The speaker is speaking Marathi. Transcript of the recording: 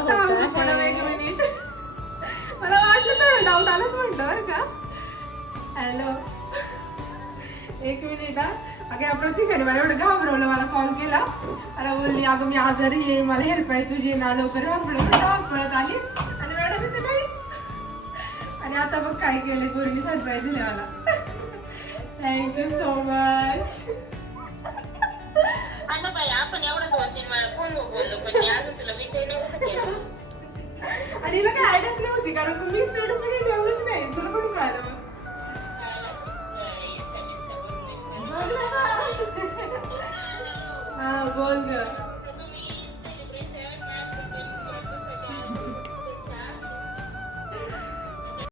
मॅडम एक मिनिट, मला वाटलं तर डाऊट आलाच म्हटलं बरं का. हॅलो, एक मिनिट हा. अगं या प्रतीक्षाने मला एवढं घाबरवलं, मला कॉल केला, मला बोलली अगं मी आजारी आहे, मला हेल्प आहे तुझी ना, लवकर पळत आली आणि मॅडम इथे नाही. आणि आता बघ काय केलं, पोरीने सरप्राईज दिले मला. Thank you so much. आपण एवढं 2-3 वेळा फोनवर बोललो, पण मी अजून तुला विषय नव्हता केला. आणि हिला काय आयडियाच नव्हती, कारण मी स्टेटस